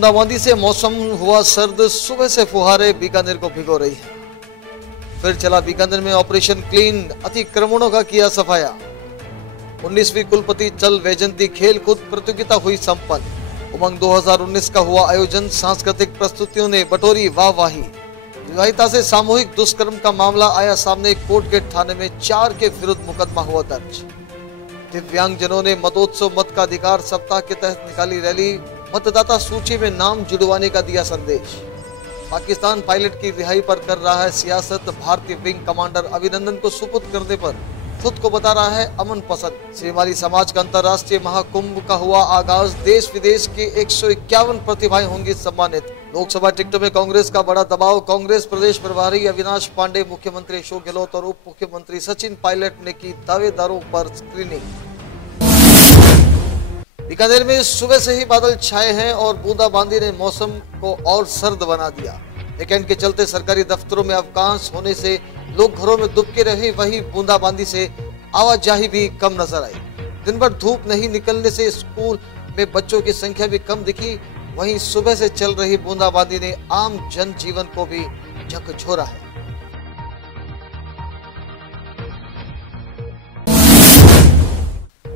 बूंदाबांदी से मौसम हुआ सर्द, सुबह से फुहारे बीकानेर को भिगो रही है। फिर चला बीकानेर में ऑपरेशन क्लीन, अतिक्रमणों का किया सफाया। 19वीं कुलपति चल वैजंती खेल कूद प्रतियोगिता हुई संपन्न। उमंग 2019 का हुआ आयोजन, सांस्कृतिक प्रस्तुतियों ने बटोरी वाहवाही। विवाहिता से सामूहिक दुष्कर्म का मामला आया सामने, कोर्ट गेट थाने में 4 के विरुद्ध मुकदमा हुआ दर्ज। दिव्यांगजनों ने मतोत्सव मत का अधिकार सप्ताह के तहत निकाली रैली, मतदाता सूची में नाम जुड़वाने का दिया संदेश। पाकिस्तान पायलट की रिहाई पर कर रहा है सियासत, भारतीय विंग कमांडर अभिनंदन को सुपुर्द करने पर खुद को बता रहा है अमन पसंद। श्रीमाली समाज का अंतर्राष्ट्रीय महाकुंभ का हुआ आगाज, देश विदेश के 151 प्रतिभाएं होंगी सम्मानित। लोकसभा टिकटों में कांग्रेस का बड़ा दबाव, कांग्रेस प्रदेश प्रभारी अविनाश पांडे, मुख्यमंत्री अशोक गहलोत और उप मुख्यमंत्री सचिन पायलट ने की दावेदारों पर स्क्रीनिंग। बीकानेर में सुबह से ही बादल छाए हैं और बूंदाबांदी ने मौसम को और सर्द बना दिया। वीकेंड के चलते सरकारी दफ्तरों में अवकाश होने से लोग घरों में दुबके रहे, वहीं बूंदाबांदी से आवाजाही भी कम नजर आई। दिन भर धूप नहीं निकलने से स्कूल में बच्चों की संख्या भी कम दिखी। वहीं सुबह से चल रही बूंदाबांदी ने आम जनजीवन को भी झकझोरा है।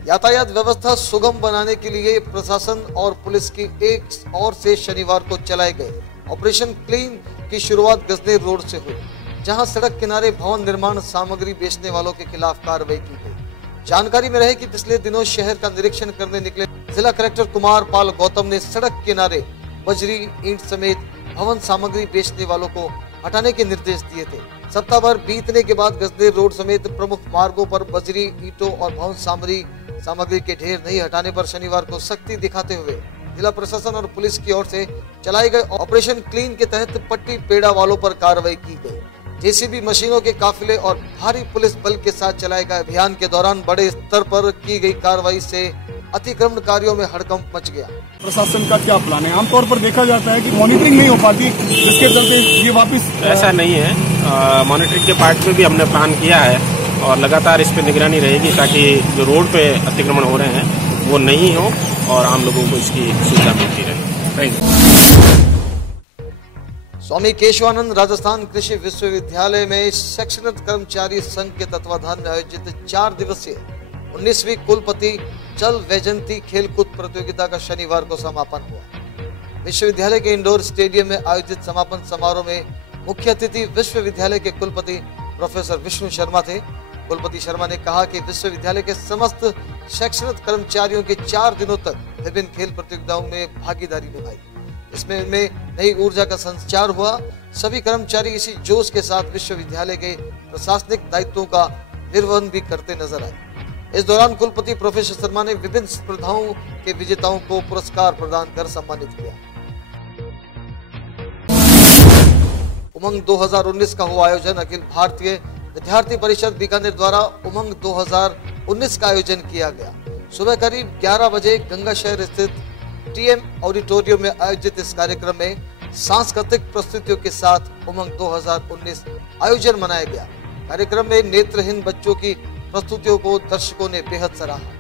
यातायात व्यवस्था सुगम बनाने के लिए प्रशासन और पुलिस की एक ओर से शनिवार को चलाए गए ऑपरेशन क्लीन की शुरुआत गजनेर रोड से हुई, जहां सड़क किनारे भवन निर्माण सामग्री बेचने वालों के खिलाफ कार्रवाई की गई। जानकारी में रहे कि पिछले दिनों शहर का निरीक्षण करने निकले जिला कलेक्टर कुमार पाल गौतम ने सड़क किनारे बजरी, ईंट समेत भवन सामग्री बेचने वालों को हटाने के निर्देश दिए थे। सप्ताह भर बीतने के बाद गजनेर रोड समेत प्रमुख मार्गों पर बजरी, ईंटों और भवन सामग्री के ढेर नहीं हटाने पर शनिवार को सख्ती दिखाते हुए जिला प्रशासन और पुलिस की ओर से चलाए गए ऑपरेशन क्लीन के तहत पट्टी पेड़ा वालों पर कार्रवाई की गई। जेसीबी मशीनों के काफिले और भारी पुलिस बल के साथ चलाए गए अभियान के दौरान बड़े स्तर पर की गई कार्रवाई से अतिक्रमणकारियों में हड़कंप मच गया। प्रशासन का क्या प्लान है? आमतौर पर देखा जाता है कि मॉनिटरिंग नहीं हो पाती, जिसके चलते ये वापस ऐसा नहीं है। मॉनिटरिंग के पार्ट में भी हमने प्लान किया है और लगातार इस पर निगरानी रहेगी ताकि जो रोड पे अतिक्रमण हो रहे हैं वो नहीं हो और आम लोगों को इसकी सुविधा मिलती रहे। Thank you. स्वामी केशवानंद राजस्थान कृषि विश्वविद्यालय में शैक्षणिक कर्मचारी संघ के तत्वाधान में आयोजित 4 दिवसीय 19वीं कुलपति चल वैजंती खेलकूद प्रतियोगिता का शनिवार को समापन हुआ। विश्वविद्यालय के इंडोर स्टेडियम में आयोजित समापन समारोह में मुख्य अतिथि विश्वविद्यालय के कुलपति प्रोफेसर विष्णु शर्मा थे। कुलपति शर्मा ने कहा कि विश्वविद्यालय के समस्त शैक्षणिक कर्मचारियों के 4 दिनों तक विभिन्न खेल प्रतियोगिताओं में भागीदारी निभाई। इसमें नई ऊर्जा का संचार हुआ। सभी कर्मचारी इसी जोश के साथ विश्वविद्यालय के प्रशासनिक दायित्वों का निर्वहन भी करते नजर आए। इस दौरान कुलपति प्रोफेसर शर्मा ने विभिन्न स्पर्धाओं के विजेताओं को पुरस्कार प्रदान कर सम्मानित किया। उमंग 2019 का हुआ आयोजन, अखिल भारतीय विद्यार्थी परिषद बीकानेर द्वारा उमंग 2019 का आयोजन किया गया। सुबह करीब 11 बजे गंगा शहर स्थित टीएम ऑडिटोरियम में आयोजित इस कार्यक्रम में सांस्कृतिक प्रस्तुतियों के साथ उमंग 2019 आयोजन मनाया गया। कार्यक्रम में नेत्रहीन बच्चों की प्रस्तुतियों को दर्शकों ने बेहद सराहा।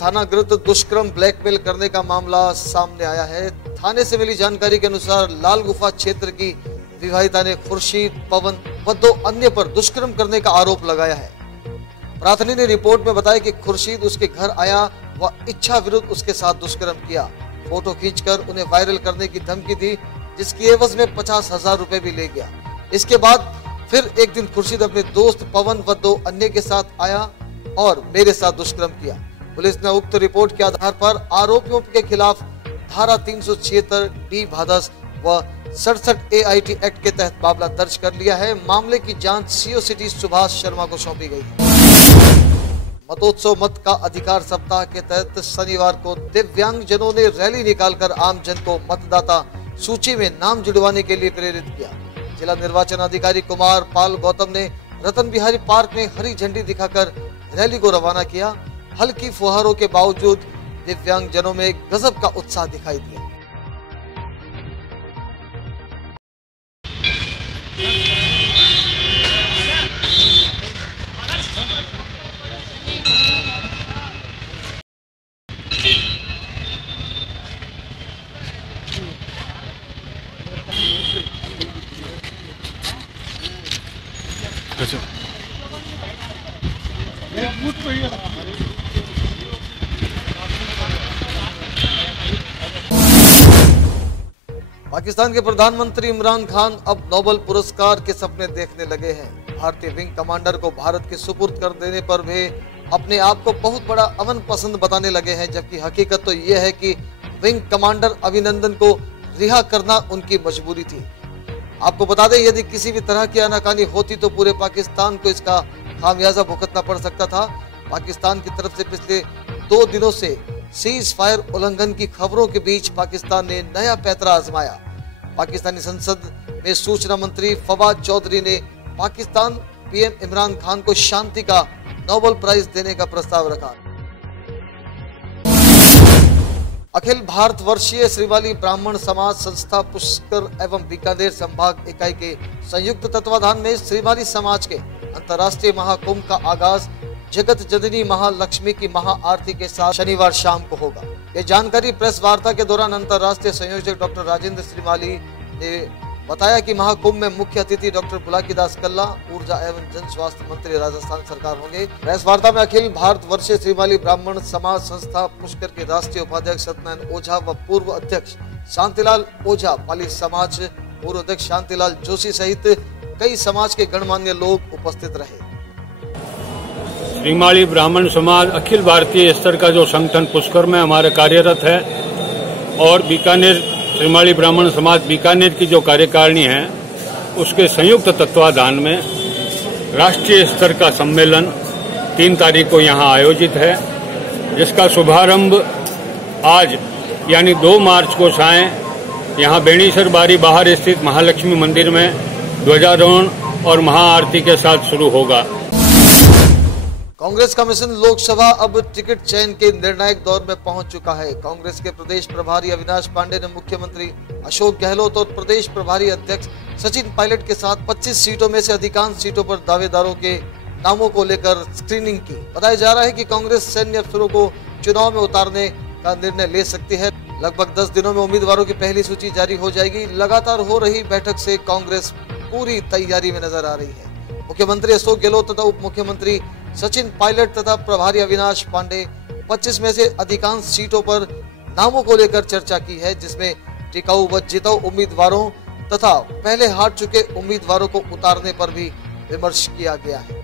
थाना विरुद्ध दुष्कर्म ब्लैकमेल करने का मामला सामने आया है। थाने से मिली जानकारी के अनुसार लाल गुफा क्षेत्र की विवाहिता ने खुर्शीद, पवन व 2 अन्य पर दुष्कर्म करने का आरोप लगाया है। प्रार्थनी ने रिपोर्ट में बताया कि खुर्शीद उसके घर आया व इच्छा विरुद्ध उसके साथ दुष्कर्म किया। फोटो खींचकर उन्हें वायरल करने की धमकी दी, जिसकी एवज में 50,000 रुपए भी ले गया। इसके बाद फिर एक दिन खुर्शीद अपने दोस्त पवन व 2 अन्य के साथ आया और मेरे साथ दुष्कर्म किया। पुलिस ने उक्त रिपोर्ट के आधार पर आरोपियों के खिलाफ धारा 376 डी भादस व 67 AIT एक्ट के तहत मामला दर्ज कर लिया है। मामले की जांच CO सिटी सुभाष शर्मा को सौंपी गई है। मतोत्सव मत का अधिकार सप्ताह के तहत शनिवार को दिव्यांग जनों ने रैली निकालकर आम जन को मतदाता सूची में नाम जुड़वाने के लिए प्रेरित किया। जिला निर्वाचन अधिकारी कुमार पाल गौतम ने रतन बिहारी पार्क में हरी झंडी दिखाकर रैली को रवाना किया। हल्की फुहारों के बावजूद दिव्यांग जनों में गजब का उत्साह दिखाई दिया। पाकिस्तान के प्रधानमंत्री इमरान खान अब नोबेल पुरस्कार के सपने देखने लगे हैं। भारतीय विंग कमांडर को भारत के सुपुर्द कर देने पर वे अपने आप को बहुत बड़ा अमन पसंद बताने लगे हैं, जबकि हकीकत तो ये है कि विंग कमांडर अभिनंदन को रिहा करना उनकी मजबूरी थी। आपको बता दें, यदि किसी भी तरह की आनाकानी होती तो पूरे पाकिस्तान को इसका खामियाजा भुगतना पड़ सकता था। पाकिस्तान की तरफ से पिछले 2 दिनों से सीज फायर उल्लंघन की खबरों के बीच पाकिस्तान ने नया पैंतरा आजमाया। पाकिस्तानी संसद में सूचना मंत्री फवाद चौधरी ने पाकिस्तान PM इमरान खान को शांति का नोबेल प्राइज देने का प्रस्ताव रखा। अखिल भारत वर्षीय श्रीमाली ब्राह्मण समाज संस्था पुष्कर एवं बीकानेर संभाग इकाई के संयुक्त तत्वाधान में श्रीमाली समाज के अंतर्राष्ट्रीय महाकुंभ का आगाज जगत जननी महालक्ष्मी की महाआरती के साथ शनिवार शाम को होगा। ये जानकारी प्रेस वार्ता के दौरान अंतर्राष्ट्रीय संयोजक डॉक्टर राजेंद्र श्रीमाली ने बताया कि महाकुंभ में मुख्य अतिथि डॉक्टर पुलाकीदास कल्ला, ऊर्जा एवं जन स्वास्थ्य मंत्री राजस्थान सरकार होंगे। प्रेस वार्ता में अखिल भारत वर्षीय श्रीमाली ब्राह्मण समाज संस्था पुष्कर के राष्ट्रीय उपाध्यक्ष सत्यनारायण ओझा व पूर्व अध्यक्ष शांतिलाल ओझा, पाली समाज पूर्व अध्यक्ष शांतिलाल जोशी सहित कई समाज के गणमान्य लोग उपस्थित रहे। श्रीमाली ब्राह्मण समाज अखिल भारतीय स्तर का जो संगठन पुष्कर में हमारे कार्यरत है और बीकानेर श्रीमाली ब्राह्मण समाज बीकानेर की जो कार्यकारिणी है उसके संयुक्त तत्वाधान में राष्ट्रीय स्तर का सम्मेलन 3 तारीख को यहां आयोजित है, जिसका शुभारंभ आज यानी 2 मार्च को सायं यहां बेणीसर बारी बाहर स्थित महालक्ष्मी मंदिर में ध्वजारोहण और महाआरती के साथ शुरू होगा। कांग्रेस कमीशन लोकसभा अब टिकट चयन के निर्णायक दौर में पहुंच चुका है। कांग्रेस के प्रदेश प्रभारी अविनाश पांडे ने मुख्यमंत्री अशोक गहलोत और प्रदेश प्रभारी अध्यक्ष सचिन पायलट के साथ 25 सीटों में से अधिकांश सीटों पर दावेदारों के नामों को लेकर स्क्रीनिंग की। बताया जा रहा है कि कांग्रेस सैन्य अफसरों को चुनाव में उतारने का निर्णय ले सकती है। लगभग 10 दिनों में उम्मीदवारों की पहली सूची जारी हो जाएगी। लगातार हो रही बैठक से कांग्रेस पूरी तैयारी में नजर आ रही है। मुख्यमंत्री अशोक गहलोत तथा उप मुख्यमंत्री सचिन पायलट तथा प्रभारी अविनाश पांडे 25 में से अधिकांश सीटों पर नामों को लेकर चर्चा की है, जिसमें टिकाऊ व जिताऊ उम्मीदवारों तथा पहले हार चुके उम्मीदवारों को उतारने पर भी विमर्श किया गया है।